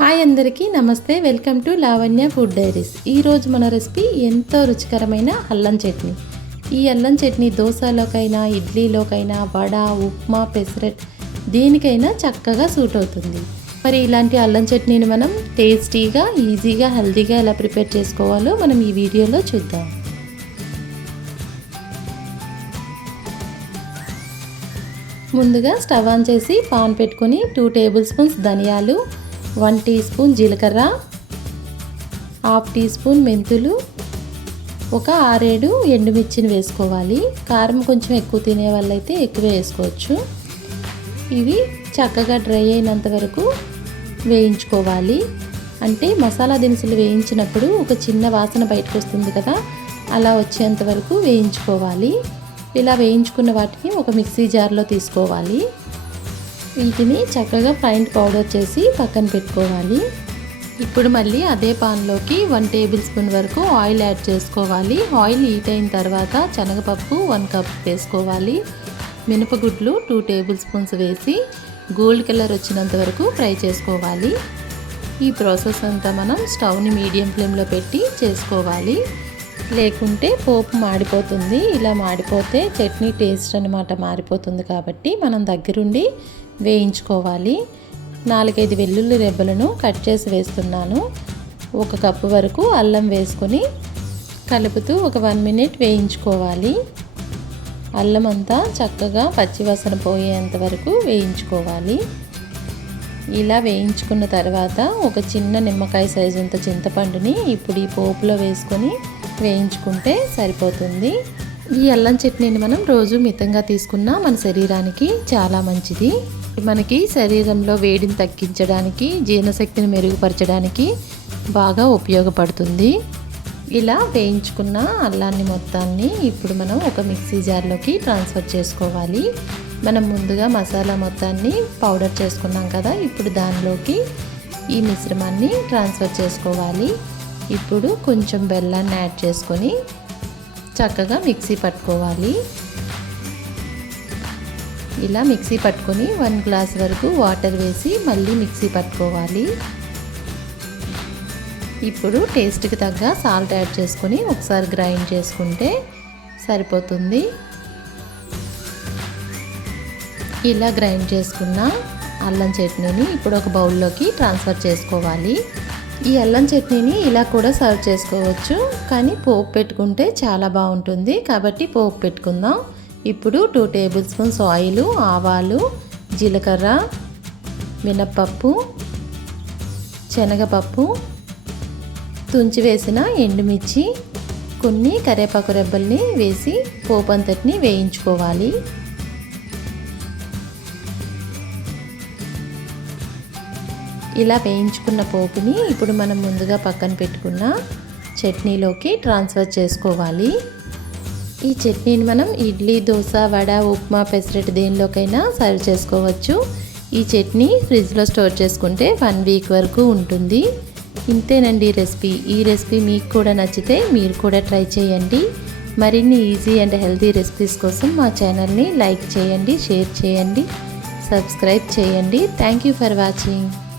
Hi అందరికీ నమస్తే. Welcome to Lavanya food diaries. ఈరోజు మన రెసిపీ ఎంతో రుచికరమైన అల్లం చట్నీ. ఈ అల్లం చట్నీ దోశలోకైనా ఇడ్లీలోకైనా వడ ఉప్మా పెసరెట్ దేనికైనా చక్కగా సూట్ అవుతుంది. మరి ఇలాంటి అల్లం చట్నీని మనం టేస్టీగా ఈజీగా హెల్తీగా ఎలా ప్రిపేర్ చేసుకోవాలో మనం ఈ వీడియోలో చూద్దాం. ముందుగా స్టవ్ ఆన్ చేసి పాన్ పెట్టుకొని టూ టేబుల్ స్పూన్స్ ధనియాలు వన్ టీ స్పూన్ జీలకర్ర హాఫ్ టీ స్పూన్ మెంతులు ఒక ఆరేడు ఎండుమిర్చిని వేసుకోవాలి. కారం కొంచెం ఎక్కువ తినే వాళ్ళైతే ఎక్కువ వేసుకోవచ్చు. ఇవి చక్కగా డ్రై అయినంత వరకు వేయించుకోవాలి. అంటే మసాలా దినుసులు వేయించినప్పుడు ఒక చిన్న వాసన బయటకు వస్తుంది కదా అలా వచ్చేంత వరకు వేయించుకోవాలి. ఇలా వేయించుకున్న వాటిని ఒక మిక్సీ జార్లో తీసుకోవాలి. వీటిని చక్కగా ఫైన్ పౌడర్ చేసి పక్కన పెట్టుకోవాలి. ఇప్పుడు మళ్ళీ అదే పాన్లోకి వన్ టేబుల్ స్పూన్ వరకు ఆయిల్ యాడ్ చేసుకోవాలి. ఆయిల్ హీట్ అయిన తర్వాత శనగపప్పు వన్ కప్ వేసుకోవాలి. మినపగుడ్లు టూ టేబుల్ స్పూన్స్ వేసి గోల్డ్ కలర్ వచ్చినంత వరకు ఫ్రై చేసుకోవాలి. ఈ ప్రాసెస్ అంతా మనం స్టవ్ని మీడియం ఫ్లేమ్లో పెట్టి చేసుకోవాలి. లేకుంటే పోపు మాడిపోతుంది. ఇలా మాడిపోతే చట్నీ టేస్ట్ అనమాట మారిపోతుంది కాబట్టి మనం దగ్గరుండి వేయించుకోవాలి. నాలుగైదు వెల్లుల్లి రెబ్బలను కట్ చేసి వేస్తున్నాను. ఒక కప్పు వరకు అల్లం వేసుకొని కలుపుతూ ఒక వన్ మినిట్ వేయించుకోవాలి. అల్లం అంతా చక్కగా పచ్చివాసన పోయేంత వరకు వేయించుకోవాలి. ఇలా వేయించుకున్న తర్వాత ఒక చిన్న నిమ్మకాయ సైజంత చింతపండుని ఇప్పుడు ఈ పోపులో వేసుకొని వేయించుకుంటే సరిపోతుంది. ఈ అల్లం చట్నీని మనం రోజు మితంగా తీసుకున్నా మన శరీరానికి చాలా మంచిది. మనకి శరీరంలో వేడిని తగ్గించడానికి జీర్ణశక్తిని మెరుగుపరచడానికి బాగా ఉపయోగపడుతుంది. ఇలా వేయించుకున్న అల్లాన్ని మొత్తాన్ని ఇప్పుడు మనం ఒక మిక్సీ జార్లోకి ట్రాన్స్ఫర్ చేసుకోవాలి. మనం ముందుగా మసాలా మొత్తాన్ని పౌడర్ చేసుకున్నాం కదా ఇప్పుడు దానిలోకి ఈ మిశ్రమాన్ని ట్రాన్స్ఫర్ చేసుకోవాలి. ఇప్పుడు కొంచెం బెల్లాన్ని యాడ్ చేసుకొని చక్కగా మిక్సీ పట్టుకోవాలి. ఇలా మిక్సీ పట్టుకొని వన్ గ్లాస్ వరకు వాటర్ వేసి మళ్ళీ మిక్సీ పట్టుకోవాలి. ఇప్పుడు టేస్ట్కి తగ్గ సాల్ట్ యాడ్ చేసుకొని ఒకసారి గ్రైండ్ చేసుకుంటే సరిపోతుంది. ఇలా గ్రైండ్ చేసుకున్న అల్లం చట్నీని ఇప్పుడు ఒక బౌల్లోకి ట్రాన్స్ఫర్ చేసుకోవాలి. ఈ అల్లం చట్నీని ఇలా కూడా సర్వ్ చేసుకోవచ్చు. కానీ పోపు పెట్టుకుంటే చాలా బాగుంటుంది. కాబట్టి పోపు పెట్టుకుందాం. ఇప్పుడు టూ టేబుల్ స్పూన్స్ ఆయిల్ ఆవాలు జీలకర్ర మినప్పప్పు శనగపప్పు తుంచి వేసిన ఎండుమిర్చి కొన్ని కరివేపాకు రెబ్బల్ని వేసి పోపు అంతటిని వేయించుకోవాలి. ఇలా వేయించుకున్న పోపుని ఇప్పుడు మనం ముందుగా పక్కన పెట్టుకున్న చట్నీలోకి ట్రాన్స్ఫర్ చేసుకోవాలి. ఈ చట్నీని మనం ఇడ్లీ దోశ వడ ఉప్మా పెసరెట్ దేనిలోకైనా సర్వ్ చేసుకోవచ్చు. ఈ చట్నీ ఫ్రిడ్జ్లో స్టోర్ చేసుకుంటే వన్ వీక్ వరకు ఉంటుంది. ఇంతేనండి రెసిపీ. ఈ రెసిపీ మీకు కూడా నచ్చితే మీరు కూడా ట్రై చేయండి. మరిన్ని ఈజీ అండ్ హెల్తీ రెసిపీస్ కోసం మా ఛానల్ని లైక్ చేయండి షేర్ చేయండి సబ్స్క్రైబ్ చేయండి. Thank you for watching.